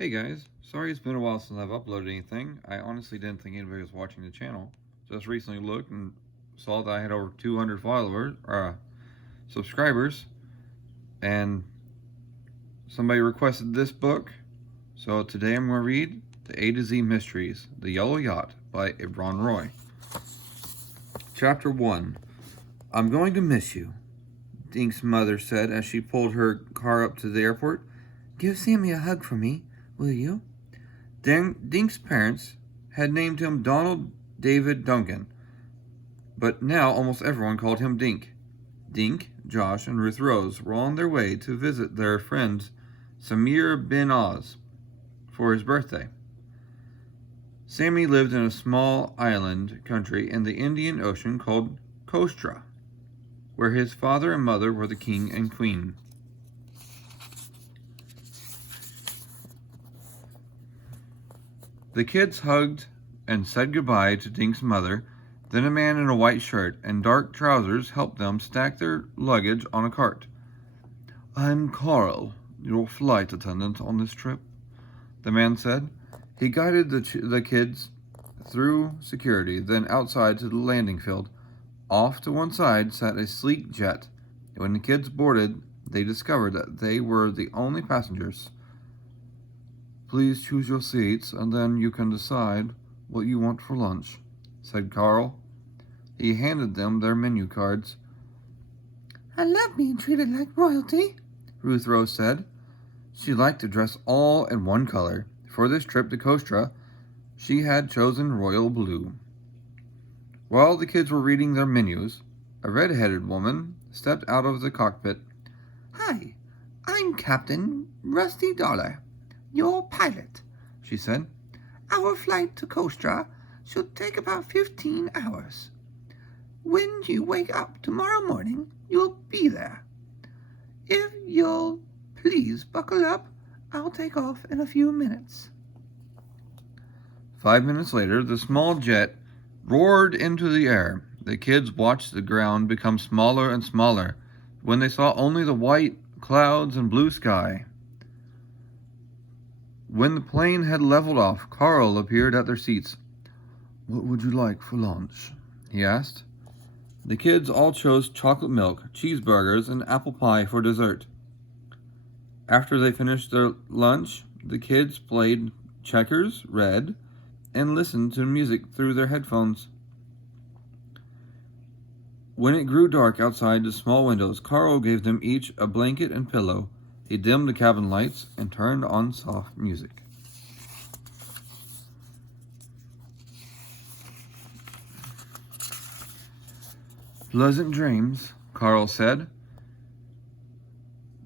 Hey guys, sorry it's been a while since I've uploaded anything. I honestly didn't think anybody was watching the channel. Just recently looked and saw that I had over 200 followers, subscribers, and somebody requested this book. So today I'm going to read The A to Z Mysteries, The Yellow Yacht by Ron Roy. Chapter 1. I'm going to miss you, Dink's mother said as she pulled her car up to the airport. Give Sammy a hug for me, will you? Dink's parents had named him Donald David Duncan, but now almost everyone called him Dink. Dink, Josh, and Ruth Rose were on their way to visit their friend Samir bin Oz for his birthday. Sammy lived in a small island country in the Indian Ocean called Kostra, where his father and mother were the king and queen. The kids hugged and said goodbye to Dink's mother. Then a man in a white shirt and dark trousers helped them stack their luggage on a cart. I'm Carl, your flight attendant on this trip, the man said. He guided the kids through security, then outside to the landing field. Off to one side sat a sleek jet. When the kids boarded, they discovered that they were the only passengers. Please choose your seats, and then you can decide what you want for lunch, said Carl. He handed them their menu cards. I love being treated like royalty, Ruth Rose said. She liked to dress all in one color. For this trip to Kostra, she had chosen royal blue. While the kids were reading their menus, a red-headed woman stepped out of the cockpit. Hi, I'm Captain Rusty Dollar, your pilot, she said. Our flight to Kostra should take about 15 hours. When you wake up tomorrow morning, you'll be there. If you'll please buckle up, I'll take off in a few minutes. 5 minutes later, the small jet roared into the air. The kids watched the ground become smaller and smaller when they saw only the white clouds and blue sky. When the plane had leveled off, Carl appeared at their seats. What would you like for lunch? He asked. The kids all chose chocolate milk, cheeseburgers, and apple pie for dessert. After they finished their lunch, the kids played checkers, read, and listened to music through their headphones. When it grew dark outside the small windows, Carl gave them each a blanket and pillow. He dimmed the cabin lights and turned on soft music. Pleasant dreams, Carl said.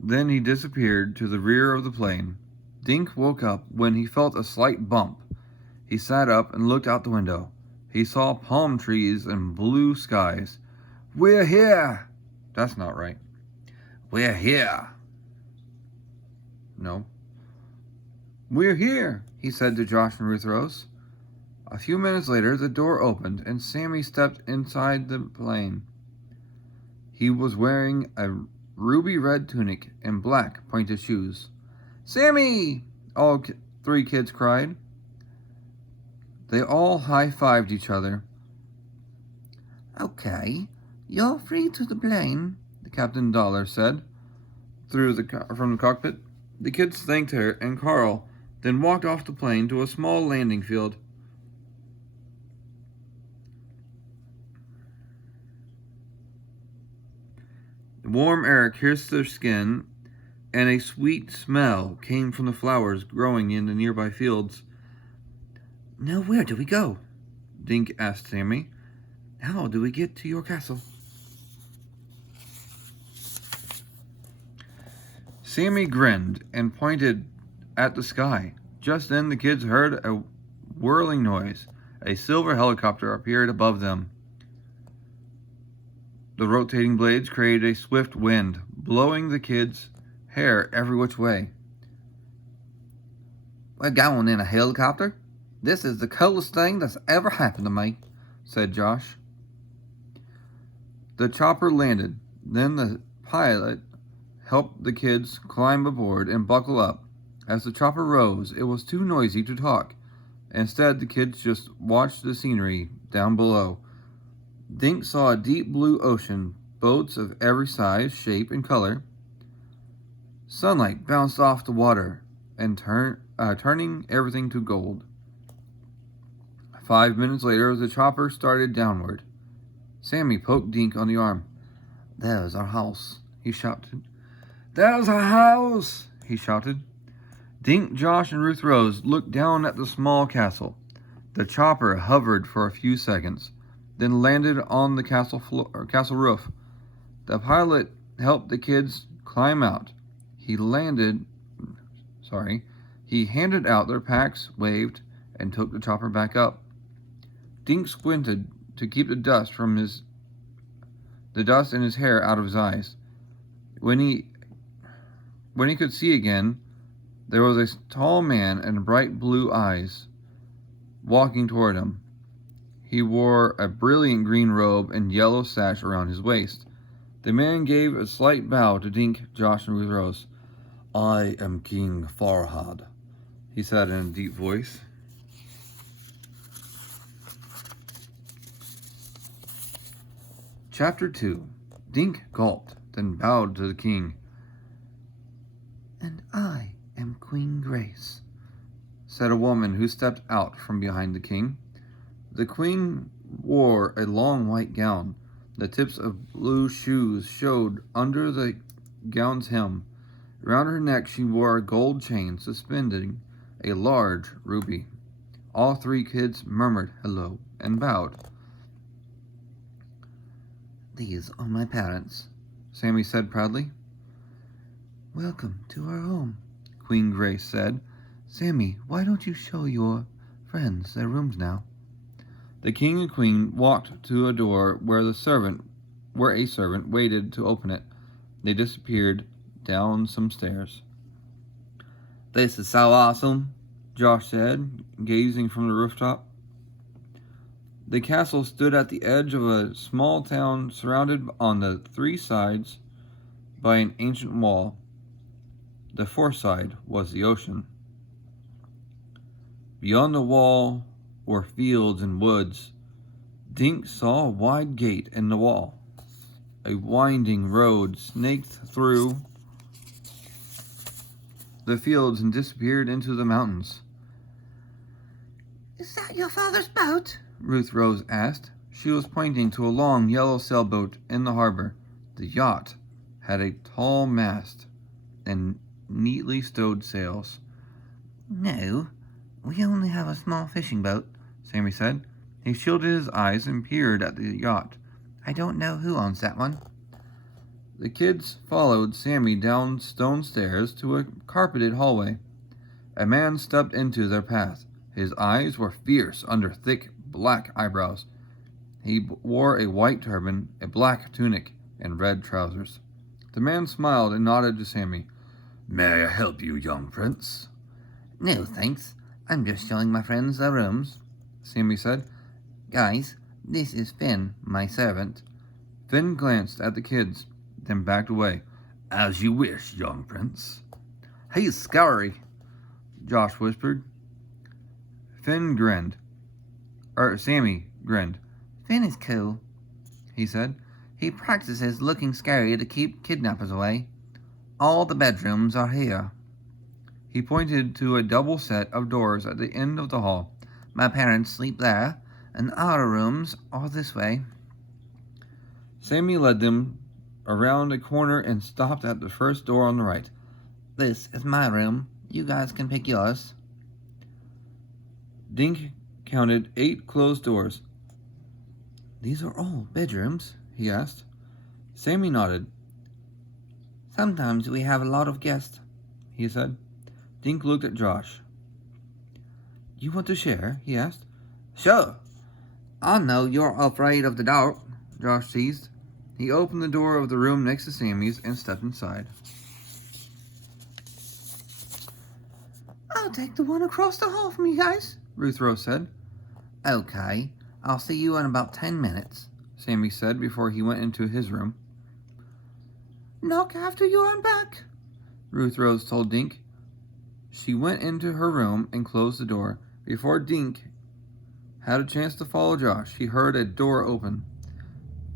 Then he disappeared to the rear of the plane. Dink woke up when he felt a slight bump. He sat up and looked out the window. He saw palm trees and blue skies. We're here! That's not right. We're here. No. We're here, he said to Josh and Ruth Rose. A few minutes later, the door opened and Sammy stepped inside the plane. He was wearing a ruby red tunic and black pointed shoes. Sammy! All three kids cried. They all high-fived each other. Okay, you're free to the plane, the Captain Dollar said from the cockpit. The kids thanked her and Carl, then walked off the plane to a small landing field. The warm air kissed their skin, and a sweet smell came from the flowers growing in the nearby fields. Now where do we go? Dink asked Sammy. How do we get to your castle? Sammy grinned and pointed at the sky. Just then the kids heard a whirling noise. A silver helicopter appeared above them. The rotating blades created a swift wind, blowing the kids' hair every which way. We're going in a helicopter? This is the coolest thing that's ever happened to me, said Josh. The chopper landed. Then the pilot helped the kids climb aboard and buckle up. As the chopper rose, it was too noisy to talk. Instead, the kids just watched the scenery down below. Dink saw a deep blue ocean, boats of every size, shape, and color. Sunlight bounced off the water and turning everything to gold. 5 minutes later, the chopper started downward. Sammy poked Dink on the arm. "There's our house," he shouted. "There's our house," he shouted. Dink, Josh, and Ruth Rose looked down at the small castle. The chopper hovered for a few seconds, then landed on the castle roof. The pilot helped the kids climb out. He handed out their packs, waved, and took the chopper back up. Dink squinted to keep the dust in his hair out of his eyes. When he could see again, there was a tall man and bright blue eyes walking toward him. He wore a brilliant green robe and yellow sash around his waist. The man gave a slight bow to Dink, Josh, and Ruth Rose. "I am King Farhad," he said in a deep voice. Chapter 2. Dink gulped, then bowed to the king. "And I am Queen Grace," said a woman who stepped out from behind the king. The queen wore a long white gown. The tips of blue shoes showed under the gown's hem. Around her neck she wore a gold chain suspending a large ruby. All three kids murmured hello and bowed. "These are my parents," Sammy said proudly. "Welcome to our home," Queen Grace said. "Sammy, why don't you show your friends their rooms now?" The king and queen walked to a door where a servant waited to open it. They disappeared down some stairs. "This is so awesome," Josh said, gazing from the rooftop. The castle stood at the edge of a small town surrounded on the three sides by an ancient wall. The fourth side was the ocean. Beyond the wall were fields and woods. Dink saw a wide gate in the wall. A winding road snaked through the fields and disappeared into the mountains. "Is that your father's boat?" Ruth Rose asked. She was pointing to a long yellow sailboat in the harbor. The yacht had a tall mast and neatly stowed sails. "No, we only have a small fishing boat," Sammy said. He shielded his eyes and peered at the yacht. "I don't know who owns that one." The kids followed Sammy down stone stairs to a carpeted hallway. A man stepped into their path. His eyes were fierce under thick black eyebrows. He wore a white turban, a black tunic, and red trousers. The man smiled and nodded to Sammy. "May I help you, young prince?" "No, thanks. I'm just showing my friends their rooms," Sammy said. "Guys, this is Finn, my servant." Finn glanced at the kids, then backed away. "As you wish, young prince." "He's scary," Josh whispered. Sammy grinned. "Finn is cool," he said. "He practices looking scary to keep kidnappers away. All the bedrooms are here." He pointed to a double set of doors at the end of the hall. "My parents sleep there, and our rooms are this way." Sammy led them around a corner and stopped at the first door on the right. "This is my room. You guys can pick yours." Dink counted 8 closed doors. "These are all bedrooms?" he asked. Sammy nodded. "Sometimes we have a lot of guests," he said. Dink looked at Josh. "You want to share?" he asked. "Sure. I know you're afraid of the dark," Josh teased. He opened the door of the room next to Sammy's and stepped inside. "I'll take the one across the hall from you guys," Ruth Rose said. "Okay, I'll see you in about 10 minutes, Sammy said before he went into his room. "Knock after you're back," Ruth Rose told Dink. She went into her room and closed the door. Before Dink had a chance to follow Josh, he heard a door open.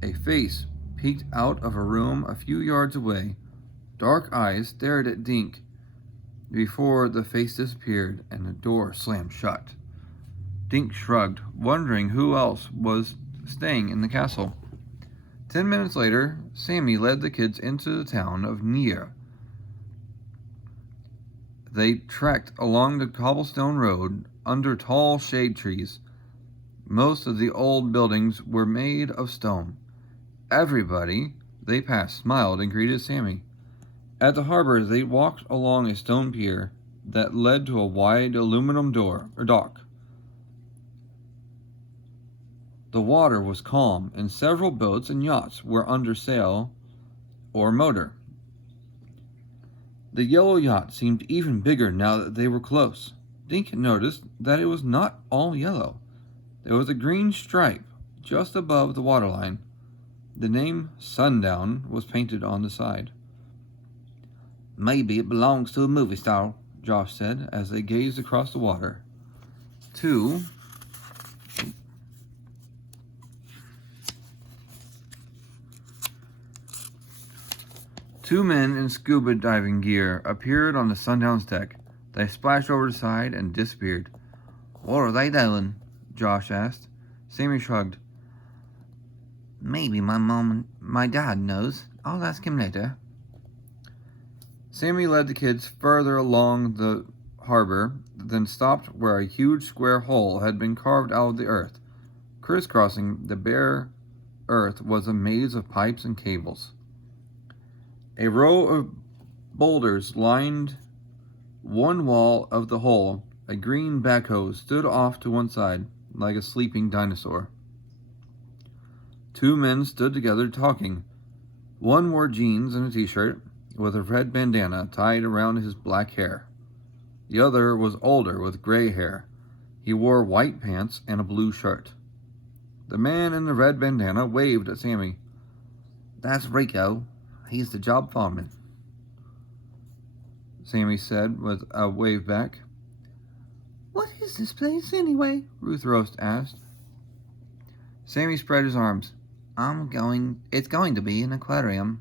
A face peeked out of a room a few yards away. Dark eyes stared at Dink before the face disappeared and the door slammed shut. Dink shrugged, wondering who else was staying in the castle. 10 minutes later, Sammy led the kids into the town of Nia. They trekked along the cobblestone road under tall shade trees. Most of the old buildings were made of stone. Everybody they passed smiled and greeted Sammy. At the harbor, they walked along a stone pier that led to a wide aluminum dock. The water was calm, and several boats and yachts were under sail or motor. The Yellow Yacht seemed even bigger now that they were close. Dink noticed that it was not all yellow. There was a green stripe just above the waterline. The name Sundown was painted on the side. "Maybe it belongs to a movie star," Josh said as they gazed across the water. Two men in scuba diving gear appeared on the Sundown's deck. They splashed over the side and disappeared. "What are they doing?" Josh asked. Sammy shrugged. "Maybe my mom and my dad knows. I'll ask him later." Sammy led the kids further along the harbor, then stopped where a huge square hole had been carved out of the earth. Crisscrossing the bare earth was a maze of pipes and cables. A row of boulders lined one wall of the hole. A green backhoe stood off to one side, like a sleeping dinosaur. Two men stood together talking. One wore jeans and a t-shirt, with a red bandana tied around his black hair. The other was older, with gray hair. He wore white pants and a blue shirt. The man in the red bandana waved at Sammy. "That's Rico. He's the job foreman," Sammy said with a wave back. "What is this place anyway?" Ruth Roast asked. Sammy spread his arms. It's going to be an aquarium,"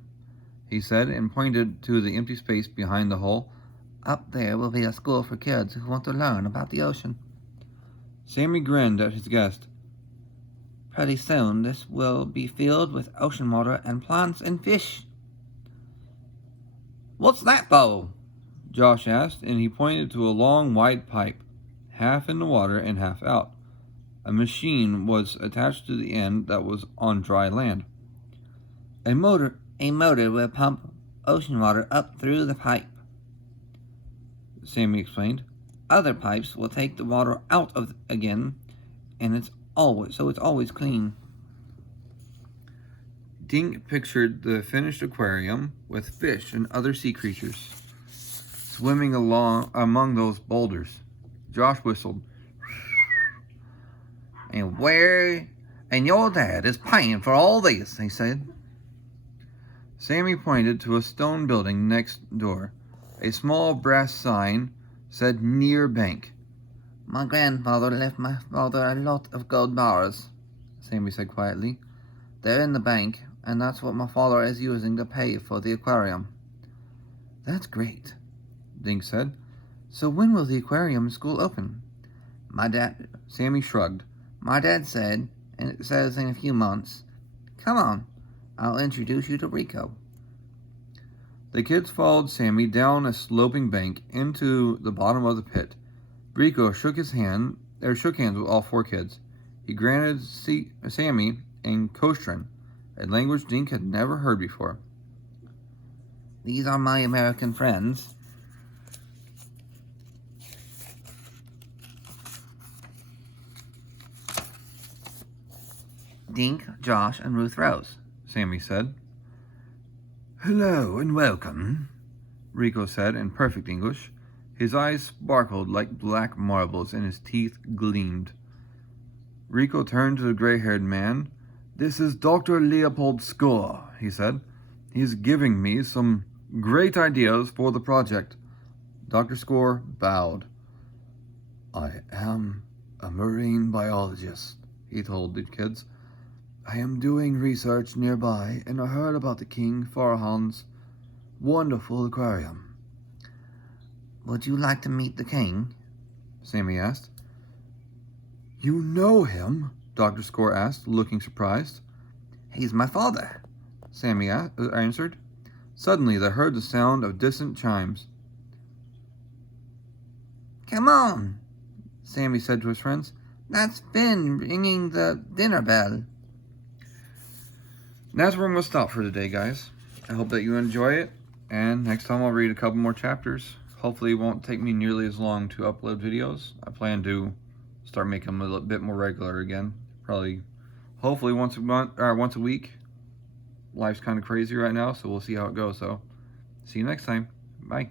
he said, and pointed to the empty space behind the hole. "Up there will be a school for kids who want to learn about the ocean." Sammy grinned at his guest. "Pretty soon this will be filled with ocean water and plants and fish." "What's that for?" Josh asked, and he pointed to a long, wide pipe, half in the water and half out. A machine was attached to the end that was on dry land. A motor will pump ocean water up through the pipe," Sammy explained. "Other pipes will take the water out of again, and it's always clean." Dink pictured the finished aquarium with fish and other sea creatures swimming along among those boulders. Josh whistled. And your dad is paying for all this," he said. Sammy pointed to a stone building next door. A small brass sign said "Near Bank." "My grandfather left my father a lot of gold bars," Sammy said quietly. "They're in the bank, and that's what my father is using to pay for the aquarium." "That's great," Dink said. "So when will the aquarium school open?" Sammy shrugged. "My dad said, and it says in a few months. Come on, I'll introduce you to Rico." The kids followed Sammy down a sloping bank into the bottom of the pit. Rico shook hands with all four kids. He granted Sammy in Kostrin, a language Dink had never heard before. "These are my American friends. Dink, Josh, and Ruth Rose," Sammy said. "Hello and welcome," Rico said in perfect English. His eyes sparkled like black marbles and his teeth gleamed. Rico turned to the gray-haired man. "This is Dr. Leopold Skor," he said. "He's giving me some great ideas for the project. Dr. Score bowed. I am a marine biologist, he told the kids. I am doing research nearby, and I heard about the King Farhan's wonderful aquarium. Would you like to meet the king? Sammy asked. You know him? Dr. Score asked, looking surprised. He's my father, Sammy answered. Suddenly they heard the sound of distant chimes. Come on, Sammy said to his friends. That's Finn ringing the dinner bell. And that's where I'm going to stop for today, guys. I hope that you enjoy it. And next time I'll read a couple more chapters. Hopefully it won't take me nearly as long to upload videos. I plan to start making them a little bit more regular again. Probably, hopefully once a month or once a week. Life's kind of crazy right now, so we'll see how it goes. So, see you next time. Bye.